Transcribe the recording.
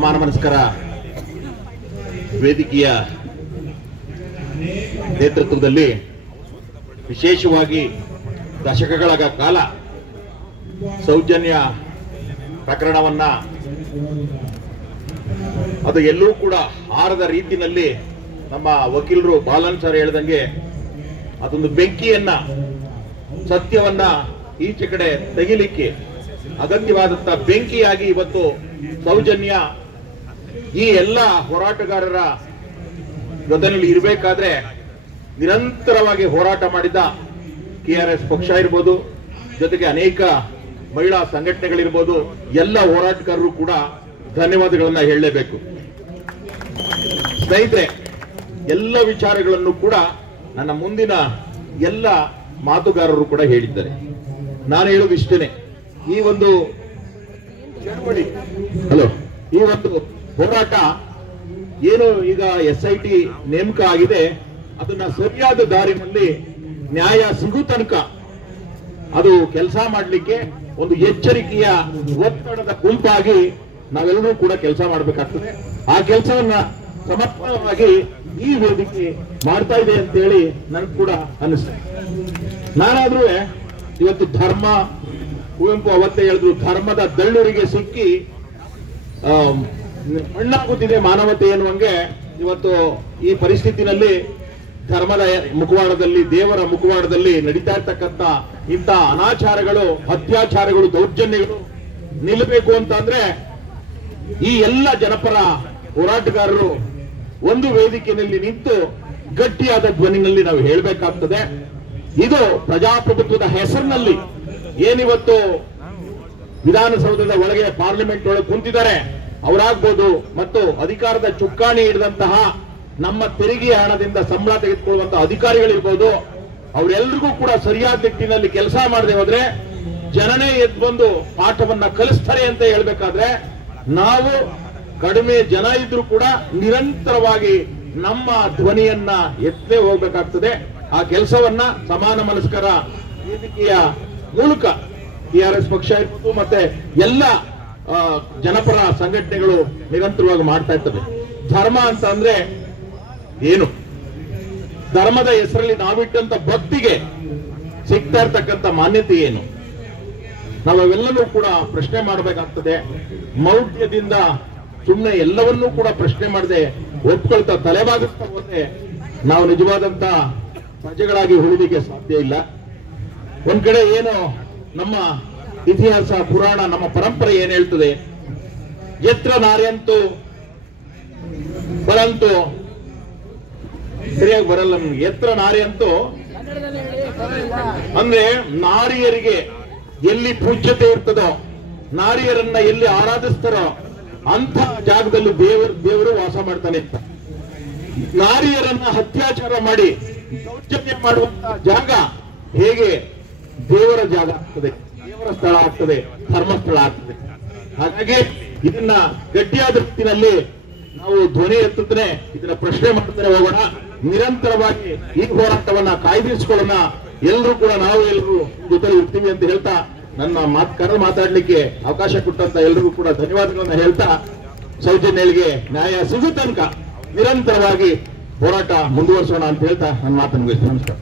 ಸಮಾನ ಮನಸ್ಕರ ವೇದಿಕೆಯ ನೇತೃತ್ವದಲ್ಲಿ ವಿಶೇಷವಾಗಿ ದಶಕಗಳ ಕಾಲ ಸೌಜನ್ಯ ಪ್ರಕರಣವನ್ನ ಅದು ಎಲ್ಲೂ ಕೂಡ ಹಾರದ ರೀತಿಯಲ್ಲಿ ನಮ್ಮ ವಕೀಲರು ಬಾಲನ್ ಸರ್ ಹೇಳ್ದಂಗೆ ಅದೊಂದು ಬೆಂಕಿಯನ್ನ, ಸತ್ಯವನ್ನ ಈಚೆ ಕಡೆ ತೆಗಿಲಿಕ್ಕೆ ಅಗತ್ಯವಾದಂತ ಬೆಂಕಿಯಾಗಿ ಇವತ್ತು ಸೌಜನ್ಯ ಈ ಎಲ್ಲ ಹೋರಾಟಗಾರರ ಜೊತೆಯಲ್ಲಿ ಇರಬೇಕಾದ್ರೆ ನಿರಂತರವಾಗಿ ಹೋರಾಟ ಮಾಡಿದ ಕೆ ಆರ್ ಎಸ್ ಪಕ್ಷ ಇರ್ಬೋದು, ಜೊತೆಗೆ ಅನೇಕ ಮಹಿಳಾ ಸಂಘಟನೆಗಳಿರ್ಬೋದು, ಎಲ್ಲ ಹೋರಾಟಗಾರರು ಕೂಡ ಧನ್ಯವಾದಗಳನ್ನ ಹೇಳಲೇಬೇಕು. ಸ್ನೇಹಿತರೆ, ಎಲ್ಲ ವಿಚಾರಗಳನ್ನು ಕೂಡ ನನ್ನ ಮುಂದಿನ ಎಲ್ಲ ಮಾತುಗಾರರು ಕೂಡ ಹೇಳಿದ್ದಾರೆ. ನಾನು ಹೇಳೋದು ಇಷ್ಟೇನೆ. ಈ ಒಂದು ಹಲೋ, ಈ ಒಂದು ಹೋರಾಟ ಏನು ಈಗ ಎಸ್ ಐ ಟಿ ನೇಮಕ ಆಗಿದೆ, ಅದನ್ನ ಸರಿಯಾದ ದಾರಿನಲ್ಲಿ ನ್ಯಾಯ ಸಿಗು ತನಕ ಅದು ಕೆಲಸ ಮಾಡಲಿಕ್ಕೆ ಒಂದು ಎಚ್ಚರಿಕೆಯ ಒತ್ತಡದ ಗುಂಪಾಗಿ ನಾವೆಲ್ಲರೂ ಕೂಡ ಕೆಲಸ ಮಾಡಬೇಕಾಗ್ತದೆ. ಆ ಕೆಲಸವನ್ನ ಸಮರ್ಪಕವಾಗಿ ಈ ವೇದಿಕೆ ಮಾಡ್ತಾ ಇದೆ ಅಂತೇಳಿ ನನ್ಗೆ ಕೂಡ ಅನಿಸ್ತದೆ ನಾನಾದ್ರೂ ಇವತ್ತು ಧರ್ಮ, ಕುವೆಂಪು ಅವತ್ತೇ ಹೇಳಿದ್ರು, ಧರ್ಮದ ದಳ್ಳೂರಿಗೆ ಸಿಕ್ಕಿ ಮಣ್ಣಾಗುತ್ತಿದೆ ಮಾನವತೆ ಎನ್ನುವಂಗೆ ಇವತ್ತು ಈ ಪರಿಸ್ಥಿತಿನಲ್ಲಿ ಧರ್ಮದ ಮುಖವಾಡದಲ್ಲಿ, ದೇವರ ಮುಖವಾಡದಲ್ಲಿ ನಡೀತಾ ಇರ್ತಕ್ಕಂಥ ಇಂಥ ಅನಾಚಾರಗಳು, ಅತ್ಯಾಚಾರಗಳು, ದೌರ್ಜನ್ಯಗಳು ನಿಲ್ಲಬೇಕು ಅಂತ ಅಂದ್ರೆ ಈ ಎಲ್ಲ ಜನಪರ ಹೋರಾಟಗಾರರು ಒಂದು ವೇದಿಕೆಯಲ್ಲಿ ನಿಂತು ಗಟ್ಟಿಯಾದ ಧ್ವನಿನಲ್ಲಿ ನಾವು ಹೇಳಬೇಕಾಗ್ತದೆ. ಇದು ಪ್ರಜಾಪ್ರಭುತ್ವದ ಹೆಸರಿನಲ್ಲಿ ಏನಿವತ್ತು ವಿಧಾನಸೌಧದ ಒಳಗೆ ಪಾರ್ಲಿಮೆಂಟ್ ಒಳಗೆ ಕುಂತಿದ್ದಾರೆ ಅವರಾಗ್ಬೋದು ಮತ್ತು ಅಧಿಕಾರದ ಚುಕ್ಕಾಣಿ ಹಿಡಿದಂತಹ ನಮ್ಮ ತೆರಿಗೆ ಹಣದಿಂದ ಸಂಬಳ ತೆಗೆದುಕೊಳ್ಳುವಂತಹ ಅಧಿಕಾರಿಗಳಿರ್ಬೋದು ಅವರೆಲ್ಲರಿಗೂ ಕೂಡ ಸರಿಯಾದ ನಿಟ್ಟಿನಲ್ಲಿ ಕೆಲಸ ಮಾಡದೆ ಹೋದ್ರೆ ಜನನೇ ಎದ್ದು ಬಂದು ಪಾಠವನ್ನ ಕಲಿಸ್ತಾರೆ ಅಂತ ಹೇಳ್ಬೇಕಾದ್ರೆ, ನಾವು ಕಡಿಮೆ ಜನ ಇದ್ರೂ ಕೂಡ ನಿರಂತರವಾಗಿ ನಮ್ಮ ಧ್ವನಿಯನ್ನ ಎತ್ತೇ ಹೋಗ್ಬೇಕಾಗ್ತದೆ. ಆ ಕೆಲಸವನ್ನ ಸಮಾನ ಮನಸ್ಕರ ವೇದಿಕೆಯ ಮೂಲಕ ಟಿಆರ್ಎಸ್ ಪಕ್ಷ ಇರ್ಬೋದು ಮತ್ತೆ ಎಲ್ಲ ಜನಪರ ಸಂಘಟನೆಗಳು ನಿರಂತರವಾಗಿ ಮಾಡ್ತಾ ಇರ್ತವೆ. ಧರ್ಮ ಅಂತ ಅಂದ್ರೆ ಏನು? ಧರ್ಮದ ಹೆಸರಲ್ಲಿ ನಾವಿಟ್ಟಂತ ಭಕ್ತಿಗೆ ಸಿಗ್ತಾ ಇರ್ತಕ್ಕಂಥ ಮಾನ್ಯತೆ ಏನು? ನಾವೆಲ್ಲರೂ ಕೂಡ ಪ್ರಶ್ನೆ ಮಾಡಬೇಕಾಗ್ತದೆ. ಮೌಢ್ಯದಿಂದ ಸುಮ್ಮನೆ ಎಲ್ಲವನ್ನೂ ಕೂಡ ಪ್ರಶ್ನೆ ಮಾಡದೆ ಒಪ್ಕೊಳ್ತಾ ತಲೆಬಾಗುತ್ತಾ ಹೋದ್ರೆ ನಾವು ನಿಜವಾದಂತ ಪ್ರಜೆಗಳಾಗಿ ಉಳಿಲಿಕ್ಕೆ ಸಾಧ್ಯ ಇಲ್ಲ. ಒಂದ್ ಕಡೆ ಏನು ನಮ್ಮ ಇತಿಹಾಸ, ಪುರಾಣ, ನಮ್ಮ ಪರಂಪರೆ ಏನ್ ಹೇಳ್ತದೆ? ಎತ್ರ ನಾರ್ಯಂತು, ಬರಂತು. ಸರಿಯಾಗಿ ಬರಲ್ಲ ನಮ್ಗೆ. ಎತ್ರ ನಾರ್ಯಂತು? ಅಂದ್ರೆ ನಾರಿಯರಿಗೆ ಎಲ್ಲಿ ಪೂಜ್ಯತೆ ಇರ್ತದೋ, ನಾರಿಯರನ್ನ ಎಲ್ಲಿ ಆರಾಧಿಸ್ತಾರೋ ಅಂತ ಜಾಗದಲ್ಲಿ ದೇವರು ದೇವರು ವಾಸ ಮಾಡ್ತಾನೆ ಅಂತ. ನಾರಿಯರನ್ನ ಅತ್ಯಾಚಾರ ಮಾಡಿ ದೌರ್ಜನ್ಯ ಮಾಡುವಂತ ಜಾಗ ಹೇಗೆ? ದೇವರ ಜಾಗ ಆಗ್ತದೆ. ದೇವರ ಸ್ಥಳ ಆಗ್ತದೆ, ಧರ್ಮಸ್ಥಳ ಆಗ್ತದೆ. ಹಾಗಾಗಿ ಇದನ್ನ ಗಟ್ಟಿಯಾದ ರೀತಿಯಲ್ಲಿ ನಾವು ಧ್ವನಿ ಎತ್ತುತ್ತೇನೆ ಇದನ್ನ ಪ್ರಶ್ನೆ ಮಾಡ್ತಾನೆ ಹೋಗೋಣ. ನಿರಂತರವಾಗಿ ಈ ಹೋರಾಟವನ್ನ ಕಾಯ್ದಿರಿಸಿಕೊಳ್ಳೋಣ. ಎಲ್ಲರೂ ಕೂಡ ನಾವು ಎಲ್ಲರೂ ಜೊತೆ ಇರ್ತೀವಿ ಅಂತ ಹೇಳ್ತಾ ನನ್ನ ಮಾತ್ ಕರೆ ಮಾತಾಡ್ಲಿಕ್ಕೆ ಅವಕಾಶ ಕೊಟ್ಟಂತ ಎಲ್ರಿಗೂ ಕೂಡ ಧನ್ಯವಾದಗಳನ್ನ ಹೇಳ್ತಾ ಸೌಜನ್ಯಗಳಿಗೆ ನ್ಯಾಯ ಸಿಗೋ ತನಕ ನಿರಂತರವಾಗಿ ಹೋರಾಟ ಮುಂದುವರಿಸೋಣ ಅಂತ ಹೇಳ್ತಾ ನನ್ನ ಮಾತನ್ನು ನಮಸ್ಕಾರ.